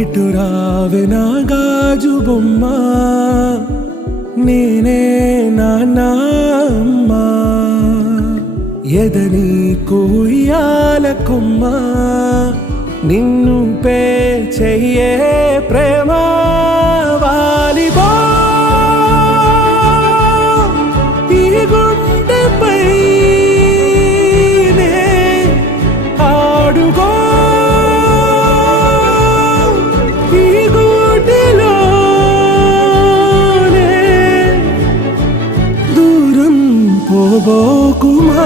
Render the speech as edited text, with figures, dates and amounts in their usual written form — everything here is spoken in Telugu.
ఇటు రావే నా గాజు బొమ్మ, నేనే నాన్న అమ్మ. ఎదని కుయ్యాల కొమ్మ, నిన్ను పే చెయ్యే ప్రేమ. వాలిబో ఈ గుండెపై నే ఆడుగో, ఈ గూటిలోనే దూరం పోబోకుమా.